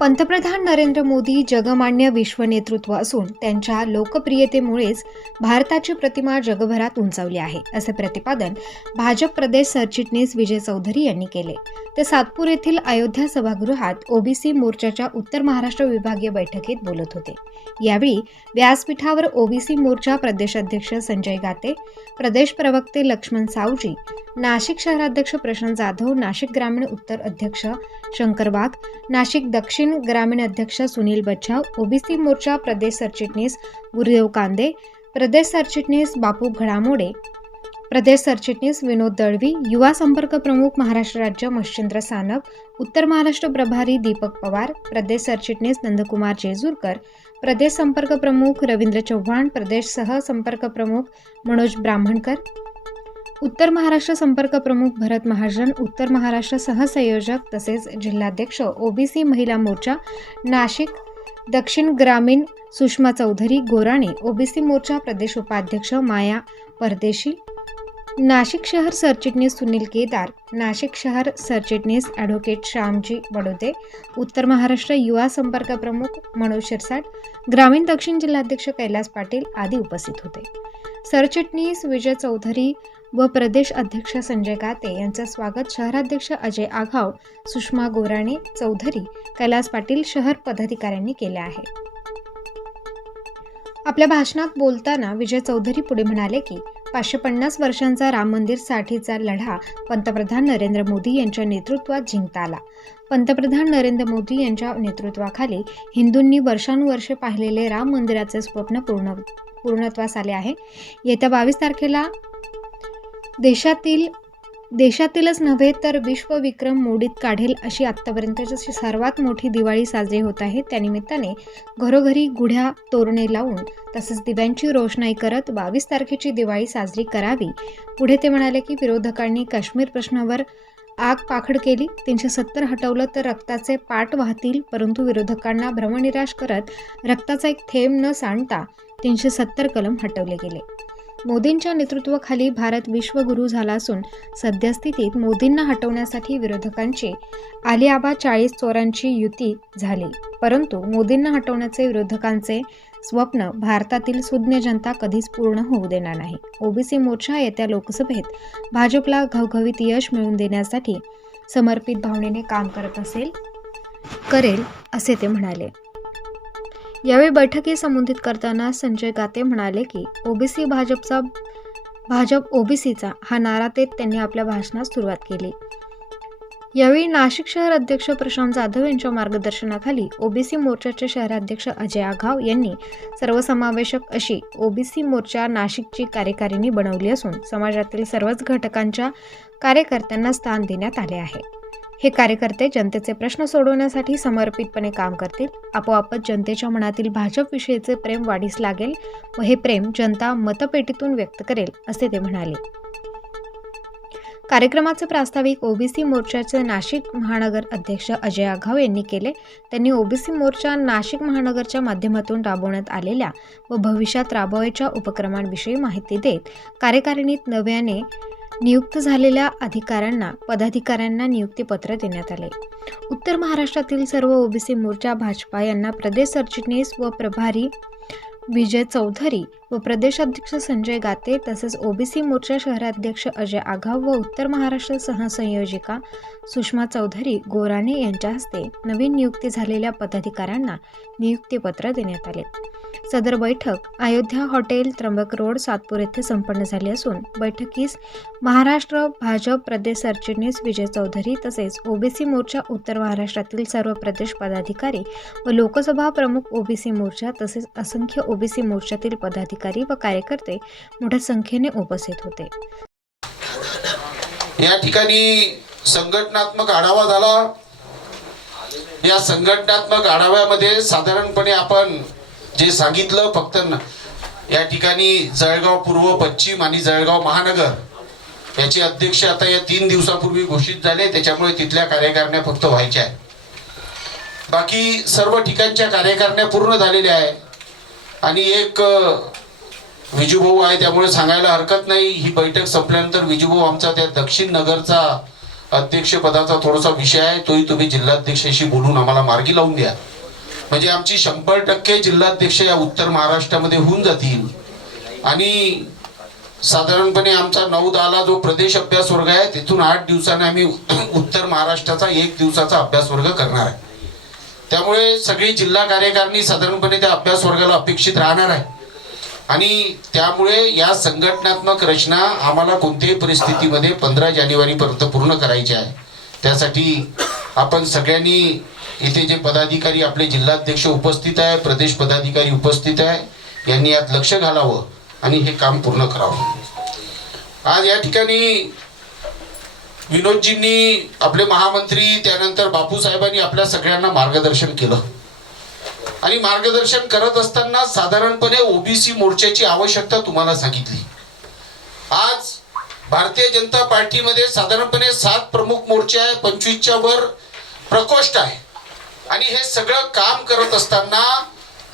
पंतप्रधान नरेंद्र मोदी जगमान्य विश्वनेतृत्व असून त्यांच्या लोकप्रियतेमुळेच भारताची प्रतिमा जगभरात उंचावली आहे, असे प्रतिपादन भाजप प्रदेश सरचिटणीस विजय चौधरी यांनी केले. ते सातपूर येथील अयोध्या सभागृहात ओबीसी मोर्चाच्या उत्तर महाराष्ट्र विभागीय बैठकीत बोलत होते. यावेळी व्यासपीठावर ओबीसी मोर्चा प्रदेशाध्यक्ष संजय गाते, प्रदेश प्रवक्ते लक्ष्मण सावजी, नाशिक शहराध्यक्ष प्रशांत जाधव, नाशिक ग्रामीण उत्तर अध्यक्ष शंकर वाघ, नाशिक दक्षिण ग्रामीण अध्यक्ष सुनील बच्छाव, ओबीसी मोर्चा प्रदेश सरचिटणीस गुरुदेव कांदे, प्रदेश सरचिटणीस बापू घडामोडे, प्रदेश सरचिटणीस विनोद दळवी, युवा संपर्क प्रमुख महाराष्ट्र राज्य मच्छिंद्र सानप, उत्तर महाराष्ट्र प्रभारी दीपक पवार, प्रदेश सरचिटणीस नंदकुमार जेजूरकर, प्रदेश संपर्क प्रमुख रवींद्र चव्हाण, प्रदेश सह संपर्क प्रमुख मनोज ब्राह्मणकर, उत्तर महाराष्ट्र संपर्क प्रमुख भरत महाजन, उत्तर महाराष्ट्र सहसंयोजक तसेच जिल्हाध्यक्ष ओबीसी महिला मोर्चा नाशिक दक्षिण ग्रामीण सुषमा चौधरी गोराणे, ओबीसी मोर्चा प्रदेश उपाध्यक्ष माया परदेशी, नाशिक शहर सरचिटणीस सुनील केदार, नाशिक शहर सरचिटणीस ॲडव्होकेट श्यामजी बडोदे, उत्तर महाराष्ट्र युवा संपर्क प्रमुख मनोज शिरसाट, ग्रामीण दक्षिण जिल्हाध्यक्ष कैलास पाटील आदी उपस्थित होते. सरचिटणीस विजय चौधरी व प्रदेश अध्यक्ष संजय गाते यांचं स्वागत शहराध्यक्ष अजय आघाव, सुषमा गोराणे चौधरी, कैलास पाटील शहर पदाधिकाऱ्यांनी केले आहे. आपल्या भाषणात बोलताना विजय चौधरी पुढे म्हणाले की 550 वर्षांचा राम मंदिर साठीचा लढा पंतप्रधान नरेंद्र मोदी यांच्या नेतृत्वात जिंकता आला. पंतप्रधान नरेंद्र मोदी यांच्या नेतृत्वाखाली हिंदूंनी वर्षानुवर्षे पाहिलेले राम मंदिराचे स्वप्न पूर्णत्वास आले आहे. येत्या 22 तारखेला देशातीलच नव्हे तर विश्वविक्रम मोडीत काढेल अशी आत्तापर्यंतची सर्वात मोठी दिवाळी साजरी होत आहे. त्यानिमित्ताने घरोघरी गुढ्या तोरणे लावून तसेच दिव्यांची रोषणाई करत 22 तारखेची दिवाळी साजरी करावी. पुढे ते म्हणाले की विरोधकांनी काश्मीर प्रश्नावर आग पाखड केली, 370 हटवलं तर रक्ताचे पाट वाहतील, परंतु विरोधकांना भ्रमनिराश करत रक्ताचा एक थेंब न सांडता 370 कलम हटवले गेले. मोदींच्या नेतृत्वाखाली भारत विश्वगुरू झाला असून सद्यस्थितीत मोदींना हटवण्यासाठी विरोधकांची आलियाबा 40 चोरांची युती झाली, परंतु मोदींना हटवण्याचे विरोधकांचे स्वप्न भारतातील सुज्ञ जनता कधीच पूर्ण होऊ देणार नाही. ओबीसी मोर्चा येत्या लोकसभेत भाजपला घवघवीत यश मिळवून देण्यासाठी समर्पित भावनेने काम करेल असे ते म्हणाले. यावेळी बैठकीत संबोधित करताना संजय गाते म्हणाले की भाजप ओबीसीचा हा नारा देत त्यांनी आपल्या भाषणास सुरुवात केली. यावेळी नाशिक शहर अध्यक्ष प्रशांत जाधव यांच्या मार्गदर्शनाखाली ओबीसी मोर्चाचे शहराध्यक्ष अजय आघाव यांनी सर्वसमावेशक अशी ओबीसी मोर्चा नाशिकची कार्यकारिणी बनवली असून समाजातील सर्वच घटकांच्या कार्यकर्त्यांना स्थान देण्यात आले आहे. हे कार्यकर्ते जनतेचे प्रश्न सोडवण्यासाठी समर्पितपणे काम करतील. आपोआपच जनतेच्या मनातील भाजपविषयीचे प्रेम वाढीस लागेल व हे प्रेम जनता मतपेटीतून व्यक्त करेल असे ते म्हणाले. कार्यक्रमाचे प्रास्ताविक ओबीसी मोर्चाचे नाशिक महानगर अध्यक्ष अजय आघाव यांनी केले. त्यांनी ओबीसी मोर्चा नाशिक महानगरच्या माध्यमातून राबवण्यात आलेल्या व भविष्यात राबवायच्या उपक्रमांविषयी माहिती देत कार्यकारिणीत नव्याने नियुक्त झालेल्या पदाधिकाऱ्यांना नियुक्तीपत्र देण्यात आले. उत्तर महाराष्ट्रातील सर्व ओबीसी मोर्चा भाजपा यांना प्रदेश सरचिटणीस व प्रभारी विजय चौधरी व प्रदेशाध्यक्ष संजय गाते तसेच ओबीसी मोर्चा शहराध्यक्ष अजय आघाव व उत्तर महाराष्ट्र सहसंयोजिका सुषमा चौधरी गोराणे यांच्या हस्ते नवीन नियुक्ती झालेल्या पदाधिकाऱ्यांना नियुक्तीपत्र देण्यात आले. सदर बैठक अयोध्या हॉटेल त्र्यंबक रोड सातपूर येथे संपन्न झाली असून बैठकीस महाराष्ट्र भाजप प्रदेश सरचिटणीस विजय चौधरी तसेच ओबीसी मोर्चा उत्तर महाराष्ट्रातील सर्व प्रदेश पदाधिकारी व लोकसभा प्रमुख ओबीसी मोर्चा तसेच असंख्य ओबीसी मोर्चातील पदाधिकारी व कार्यकर्ते मोठ्या संख्येने उपस्थित होते. या ठिकाणी संघटनात्मक आढावा झाला. या संघटनात्मक आढाव्यामध्ये साधारणपणे आपण जे सांगितलं फक्त या ठिकाणी जळगाव पूर्व, पश्चिम आणि जळगाव महानगर याचे अध्यक्ष आता या 3 दिवसापूर्वी घोषित झाले, त्याच्यामुळे तिथल्या कार्यकारिण्या फक्त व्हायच्या आहेत. बाकी सर्व ठिकाणच्या कार्यकारिण्या पूर्ण झालेल्या आहे आणि एक विजूभाऊ आहे त्यामुळे सांगायला हरकत नाही. ही बैठक संपल्यानंतर विजूभाऊ आमचा त्या दक्षिण नगरचा अध्यक्षपदाचा थोडासा विषय आहे, तोही तुम्ही जिल्हाध्यक्षाशी बोलून आम्हाला मार्गी लावून द्या. म्हणजे आमची 100% जिल्हाध्यक्ष या उत्तर महाराष्ट्रामध्ये होऊन जातील. आणि साधारणपणे आमचा 9-10ला जो प्रदेश अभ्यास वर्ग आहे, तिथून 8 दिवसाने आम्ही उत्तर महाराष्ट्राचा 1 दिवसाचा अभ्यास वर्ग करणार आहे. त्यामुळे सगळी जिल्हा कार्यकारिणी साधारणपणे त्या अभ्यास वर्गाला अपेक्षित राहणार आहे. आणि त्यामुळे या संघटनात्मक रचना आम्हाला कोणत्याही परिस्थितीमध्ये 15 जानेवारीपर्यंत पूर्ण करायची आहे. त्यासाठी आपण सगळ्यांनी इथे जे पदाधिकारी आपले जिल्हाध्यक्ष उपस्थित आहे, प्रदेश पदाधिकारी उपस्थित आहे, यांनी यात लक्ष घालावं आणि हे काम पूर्ण करावं. आज या ठिकाणी विनोदजींनी, आपले महामंत्री, त्यानंतर बापू साहेबांनी आपल्या सगळ्यांना मार्गदर्शन केलं. आणि मार्गदर्शन करत असताना साधारणपणे ओबीसी मोर्चाची आवश्यकता तुम्हाला सांगितली. आज भारतीय जनता पार्टीमध्ये साधारणपणे 7 प्रमुख मोर्चे आहे, 25च्या वर प्रकोष्ठ आहे. आणि हे सगळं काम करत असताना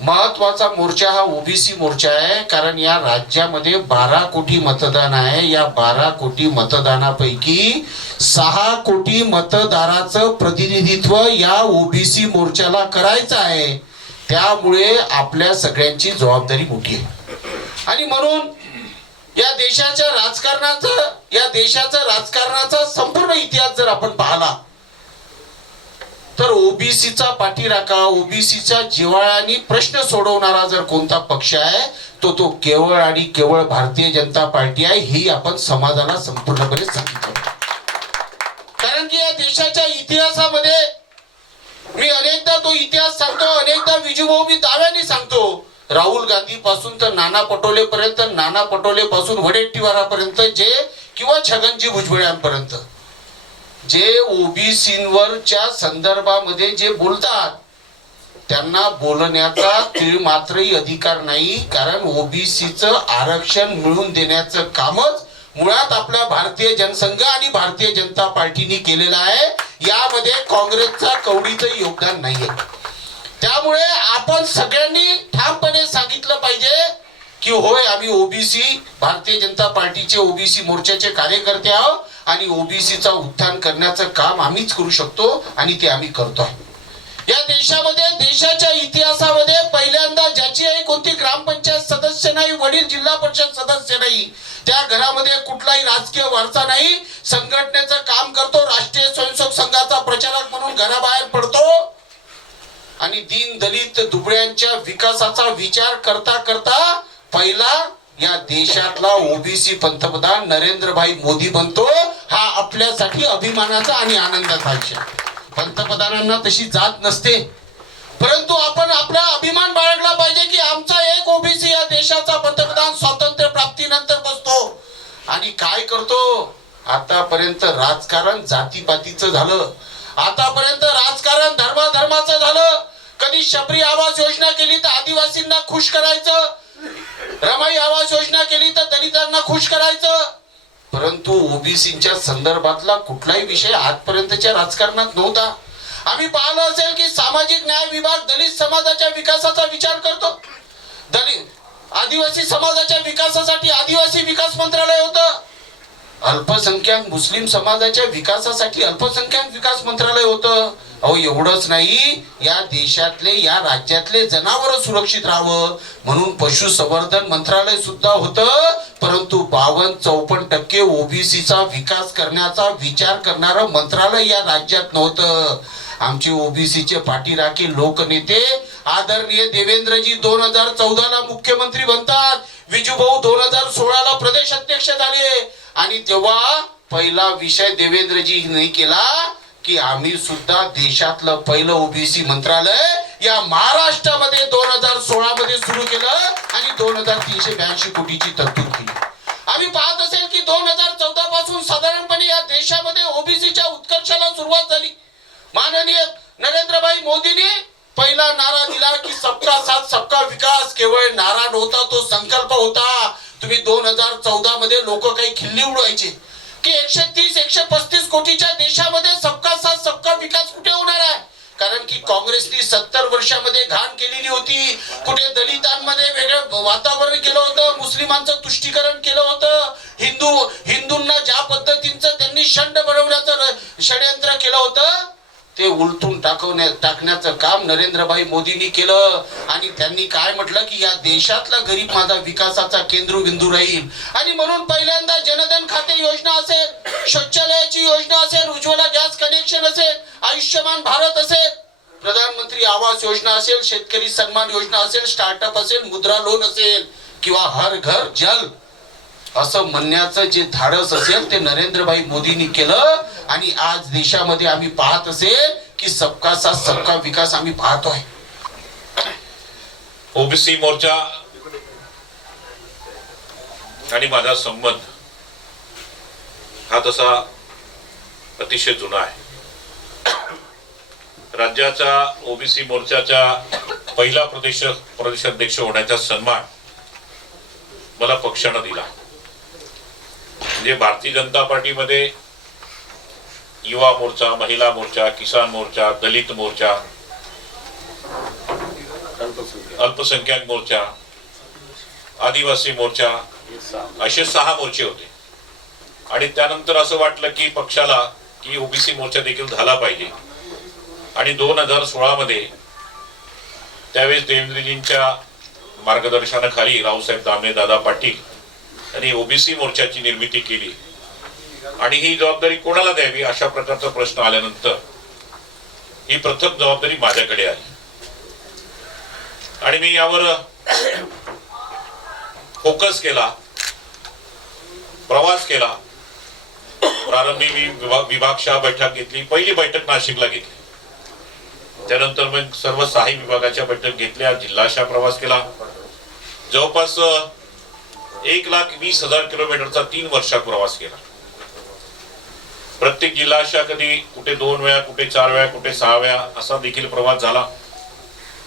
महत्वाचा मोर्चा हा ओबीसी मोर्चा आहे. कारण या राज्यामध्ये 12 कोटी मतदान आहे. या 12 कोटी मतदानापैकी 6 कोटी मतदाराचं प्रतिनिधित्व या ओबीसी मोर्चाला करायचं आहे. त्यामुळे आपल्या सगळ्यांची जबाबदारी मोठी आहे. आणि म्हणून या देशाच्या राजकारणाचा संपूर्ण इतिहास जर आपण पाहिला तर ओबीसीचा पाठीराखा, ओबीसीच्या जिव्हाळ्याने प्रश्न सोडवणारा जर कोणता पक्ष आहे तो केवळ आणि केवळ भारतीय जनता पार्टी आहे. ही आपण समाजाला संपूर्णपणे सांगितलं. कारण की या देशाच्या इतिहासामध्ये मी अनेकदा तो इतिहास सांगतो, अनेकदा विजूभाऊ मी दाव्याने सांगतो. राहुल गांधी पासून तर नाना पटोले पर्यंत, नाना पटोले पासून वडेट्टीवारापर्यंत, जे किंवा छगनजी भुजबळांपर्यंत जे ओबीसींवरच्या संदर्भामध्ये जे बोलतात त्यांना बोलण्याचा तीळ मात्रही अधिकार नाही. कारण ओबीसीचं आरक्षण मिळवून देण्याचं कामच मुळात आपल्या भारतीय जनसंघ आणि भारतीय जनता पार्टीने केलेलं आहे. यामध्ये काँग्रेसचा कवडीचंही योगदान नाहीये. त्यामुळे आपण सगळ्यांनी ठामपणे सांगितलं पाहिजे की होय, आम्ही ओबीसी, भारतीय जनता पार्टीचे ओबीसी मोर्चाचे कार्यकर्ते आहोत आणि ओबीसीचा उत्थान करण्याचं काम आम्हीच करू शकतो आणि ते आम्ही करतोय. या देशामध्ये, देशाच्या इतिहासामध्ये पहिल्यांदा ज्याची आई कोणती ग्रामपंचायत सदस्य नाही, वडील जिल्हा परिषद सदस्य नाही, त्या घरामध्ये कुठलाही राजकीय वारसा नाही, संघटनेचं काम करतो, राष्ट्रीय स्वयंसेवक संघाचा प्रचारक म्हणून घराबाहेर पडतो आणि दीन दलित दुबळ्यांच्या विकासाचा विचार करता करता पहिला या देशातला ओबीसी पंतप्रधान नरेंद्रभाई मोदी बनतो. हा आपल्यासाठी अभिमानाचा आणि आनंदाचा विषय. पंतप्रधानांना तशी जात नसते, परंतु आपण आपला अभिमान बाळगला पाहिजे की आमचा एक ओबीसी या देशाचा पंतप्रधान स्वातंत्र्य प्राप्तीनंतर बसतो. आणि काय करतो? आतापर्यंत राजकारण जातीपातीचं झालं, आतापर्यंत राजकारण धर्माधर्माचं झालं. कधी शबरी आवास योजना केली तर आदिवासींना खुश करायचं, रमाई आवास योजना केली तर दलितांना खुश करायचं, परंतु ओबीसीच्या संदर्भातला कुठलाही विषय आजपर्यंतच्या राजकारणात नव्हता. आम्ही पाहिलं असेल की सामाजिक न्याय विभाग दलित समाजाच्या विकासाचा विचार करतो. आदिवासी समाजाच्या विकासासाठी आदिवासी विकास मंत्रालय होतं. अल्पसंख्याक मुस्लिम समाजाच्या विकासासाठी अल्पसंख्याक विकास मंत्रालय होतं. अहो, एवढंच नाही, या देशातले, या राज्यातले जनावर सुरक्षित राहावं म्हणून पशुसंवर्धन मंत्रालय सुद्धा होतं. परंतु 52-54% ओबीसीचा विकास करण्याचा विचार करणारं मंत्रालय या राज्यात नव्हतं. आमचे ओबीसीचे पाठीराखे लोकनेते आदरणीय देवेंद्रजी 2014ला मुख्यमंत्री बनतात, विजूभाऊ 2016ला प्रदेश अध्यक्ष झाले. आणि तेव्हा पहिला विषय देवेंद्रजींनी केला की आम्ही सुद्धा देशातलं पहिलं ओबीसी मंत्रालय या महाराष्ट्रामध्ये 2016 मध्ये सुरू केलं आणि 2382 कोटीची तरतूद केली. आम्ही पाहत असेल की 2014 पासून साधारणपणे या देशामध्ये ओबीसीच्या उत्कर्षाला सुरुवात झाली. माननीय नरेंद्रभाई मोदींनी पहिला नारा दिला की सबका साथ सबका विकास. केवळ नारा नव्हता, तो संकल्प होता. तुम्ही 2014 मध्ये लोक काही खिल्ली उडवायचे की 130-135 कोटीच्या देशामध्ये सबका साथ सबका विकास कुठे होणार आहे. कारण की काँग्रेसनी 70 वर्षामध्ये घाण केलेली होती. कुठे दलितांमध्ये वेगळं वातावरण केलं होतं, मुस्लिमांचं तुष्टीकरण केलं होतं, हिंदूंना ज्या पद्धतीचं त्यांनी त्यांनी शंड बनवण्याचं षडयंत्र केलं होतं ते उलटून टाकण्याचं काम नरेंद्रभाई मोदींनी केलं. आणि त्यांनी काय म्हटलं की या देशातला गरीब माझा विकासाचा केंद्रबिंदू राहील. आणि म्हणून पहिल्यांदा जनधन खाते योजना असेल, शौचालयाची योजना असेल, उज्ज्वला गॅस कनेक्शन असेल, आयुष्यमान भारत असेल, प्रधानमंत्री आवास योजना असेल, शेतकरी सन्मान योजना असेल, स्टार्टअप असेल, मुद्रा लोन असेल किंवा हर घर जल असं म्हणण्याचं जे धाडस असेल ते नरेंद्रभाई मोदींनी केलं. आणि आज देशामध्ये आम्ही पाहत असेल की सबका साथ सबका विकास आम्ही पाहतोय. ओबीसी मोर्चा आणि माझा संबंध हा तसा अतिशय जुना आहे. राज्याचा ओबीसी मोर्चाचा पहिला प्रदेशाध्यक्ष होण्याचा सन्मान मला पक्षानं दिला. म्हणजे भारतीय जनता पार्टीमध्ये युवा मोर्चा, महिला मोर्चा, किसान मोर्चा, दलित मोर्चा, अल्पसंख्याक मोर्चा, आदिवासी मोर्चा असे 6 मोर्चे होते. आणि त्यानंतर असं वाटलं की पक्षाला की ओबीसी मोर्चा देखील झाला पाहिजे. आणि 2016 मध्ये त्यावेळेस देवेंद्रजींच्या मार्गदर्शनाखाली रावसाहेब दामले दादा पाटील यांनी ओबीसी मोर्चाची निर्मिती केली. आणि ही जबाबदारी कोणाला द्यावी अशा प्रकारचा प्रश्न आल्यानंतर ही प्रथम जबाबदारी माझ्याकडे आली. आणि मी यावर फोकस केला, प्रवास केला. प्रारंभी मी विभागशाह बैठक घेतली. पहिली बैठक नाशिकला घेतली. त्यानंतर मग सर्व 6 विभागाच्या बैठक घेतल्या. जिल्हाशाह प्रवास केला. जवळपास 1,20,000 किलोमीटरचा 3 वर्षात प्रवास केला. प्रत्येक जिल्हाशाह कधी कुठे 2 वेळा, कुठे 4 वेळा, कुठे 6 वेळा असा देखील प्रवास झाला.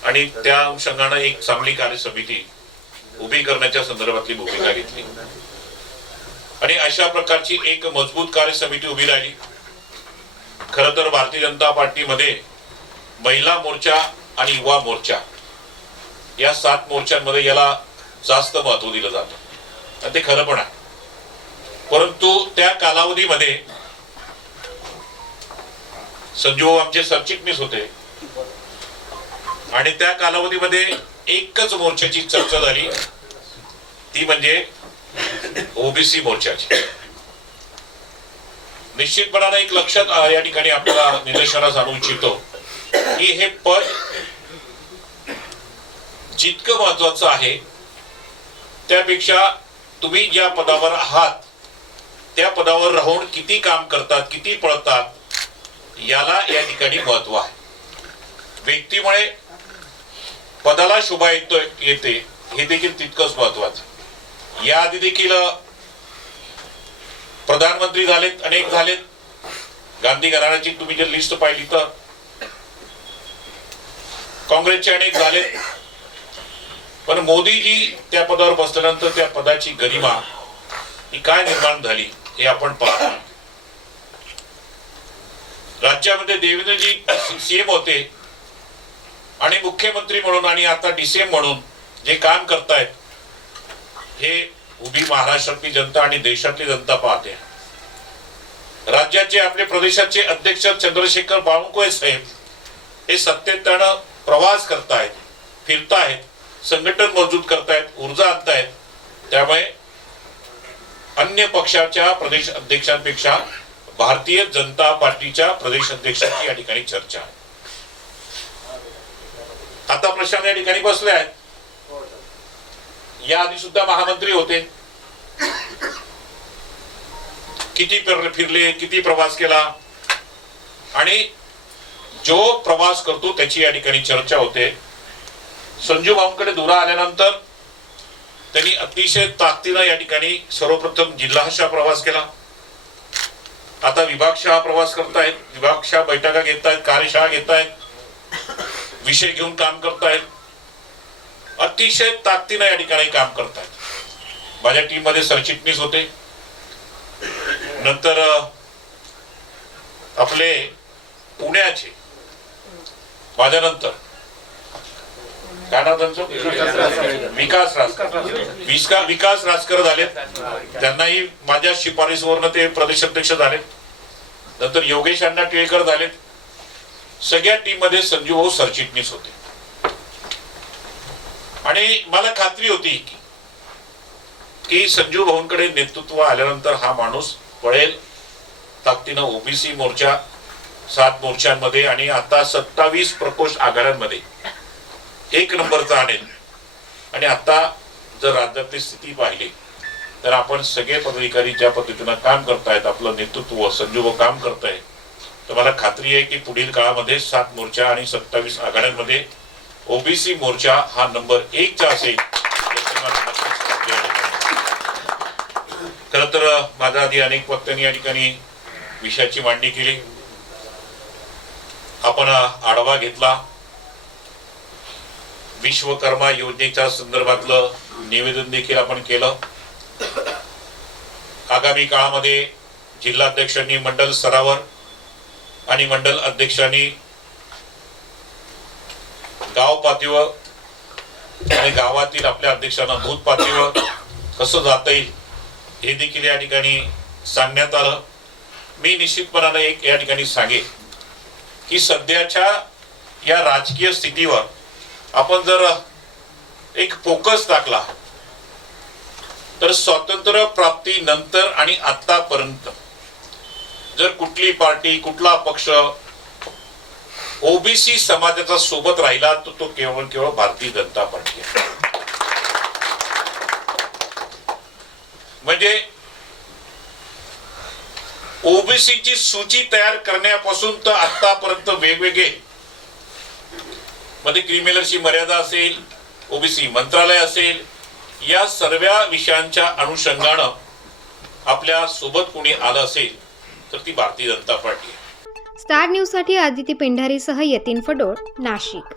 आणि त्या अनुषंगाने एक चांगली कार्यसमिती उभी करण्याच्या संदर्भातली भूमिका घेतली. आणि अशा प्रकारची एक मजबूत कार्यसमिती उभी राहिली. खरं तर भारतीय जनता पार्टीमध्ये महिला मोर्चा आणि युवा मोर्चा या 7 मोर्चांमध्ये याला जास्त महत्व दिलं जातं. आणि ते खरं पण आहे. परंतु त्या कालावधीमध्ये संजू आमचे सरचिटणीस होते. आणि त्या कालावधीमध्ये एकच मोर्चाची चर्चा झाली, ती म्हणजे ओबीसी मोर्चाची. निश्चितपणाने एक लक्षात या ठिकाणी आपल्याला निदर्शनास आणू इच्छितो की हे पद जितकं महत्वाचं आहे त्यापेक्षा तुम्ही ज्या पदावर आहात त्या पदावर राहून किती काम करतात, किती पळतात याला या ठिकाणी महत्व आहे. व्यक्तीमुळे पदाला शोभा येते हे देखील तितकंच महत्वाचं. याआधी देखील प्रधानमंत्री झालेत, अनेक झालेत. गांधी घराण्याची तुम्ही जर लिस्ट पाहिली तर काँग्रेसचे अनेक झालेत. पण मोदीजी त्या पदावर बसल्यानंतर त्या पदाची गरिमा ही काय निर्माण झाली हे आपण पाहतो. राज्यामध्ये देवेंद्रजी सीएम होते आणि मुख्यमंत्री म्हणून आणि आता डीसीएम म्हणून जे काम करतायत हे उभी महाराष्ट्रातली जनता आणि देशातली जनता पाहते. राज्याचे आपले प्रदेशाचे अध्यक्ष चंद्रशेखर बावनकुळे साहेब हे सत्तेत प्रवास करतायत, फिरतायत, संघटन मजबूत करतायत, ऊर्जा आणतायत. त्यामुळे अन्य पक्षाच्या प्रदेश अध्यक्षांपेक्षा भारतीय जनता पार्टीच्या प्रदेश अध्यक्षांची या ठिकाणी चर्चा आहे. आता प्रशांत या ठिकाणी बसले आहेत. याआधी सुद्धा महामंत्री होते. किती फिरले, किती प्रवास केला. आणि जो प्रवास करतो त्याची या ठिकाणी चर्चा होते. संजू भाऊंकडे दुरा आल्यानंतर त्यांनी अतिशय ताकदीनं या ठिकाणी सर्वप्रथम जिल्हाशाह प्रवास केला. आता विभागशाह प्रवास करतायत, विभागशाह बैठका घेतायत, कार्यशाळा घेतायत, विषय घेऊन काम करतायत. अतिशय ताकदीनं या ठिकाणी काम करतायत. माझ्या टीम मध्ये सरचिटणीस होते. नंतर आपले पुण्याचे माझ्यानंतर काय नाव त्यांचं, विकास राजकर झाले. त्यांनाही माझ्या शिफारसीवरनं ते प्रदेशाध्यक्ष झाले. नंतर योगेश अण्णा टिळेकर झाले. सगळ्या टीम मध्ये संजू भाऊ सरचिटणीस होते आणि मला खात्री होती की संजू भाऊंकडे नेतृत्व आल्यानंतर हा माणूस पळेल ताकदीनं ओबीसी मोर्चा 7 मोर्चांमध्ये आणि आता 27 प्रकोष्ठ आघाड्यांमध्ये 1 नंबरचा आणेल. आणि आता जर राज्यातली स्थिती पाहिली तर आपण सगळे पदाधिकारी ज्या पद्धतीनं काम करतायत, आपलं नेतृत्व संजू भाऊ काम करताय, तर मला खात्री आहे की पुढील काळामध्ये 7 मोर्चा आणि 27 आघाड्यांमध्ये ओबीसी मोर्चा हा नंबर 1 चा असेल. खरं तर माझ्या आधी अनेक वक्त्यांनी या ठिकाणी विषयाची मांडणी केली. आपण आढावा घेतला. विश्वकर्मा योजनेच्या संदर्भातलं निवेदन देखील आपण केलं. आगामी काळामध्ये जिल्हाध्यक्षांनी मंडल स्तरावर आणि मंडल अध्यक्षांनी गाव पातळीवर आणि गावातील आपल्या अध्यक्षांना बूथ पातळीवर कसं जाता येईल हे देखील या ठिकाणी सांगण्यात आलं. मी निश्चितपणाने एक या ठिकाणी सांगेन की सध्याच्या या राजकीय स्थितीवर आपण जर एक फोकस टाकला तर स्वातंत्र्य प्राप्ती नंतर आणि आतापर्यंत जर कुठली पार्टी कुठला पक्ष ओबीसी समाजाचा सोबत राहिला तर तो केवळ भारतीय जनता पार्टी आहे. म्हणजे ओबीसीची सूची तयार करण्यापासून तर आतापर्यंत वेगवेगळे मध्ये क्रिमिनलची मर्यादा असेल, ओबीसी मंत्रालय असेल, या सर्व विषयांच्या अनुषंगानं आपल्या सोबत कोणी आलं असेल तर ती भारतीय जनता पार्टी आहे. स्टार न्यूजसाठी आदिती पेंढारीसह यतीन फडोळ, नाशिक.